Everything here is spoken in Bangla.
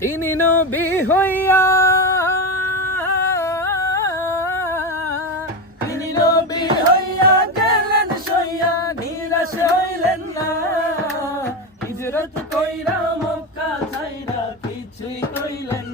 তিনি নবী হইয়া গেলেন সইয়া, নিরাশ হইলেন না। হিজরত কইরা মক্কা ছাইরা কিছুই কইলেন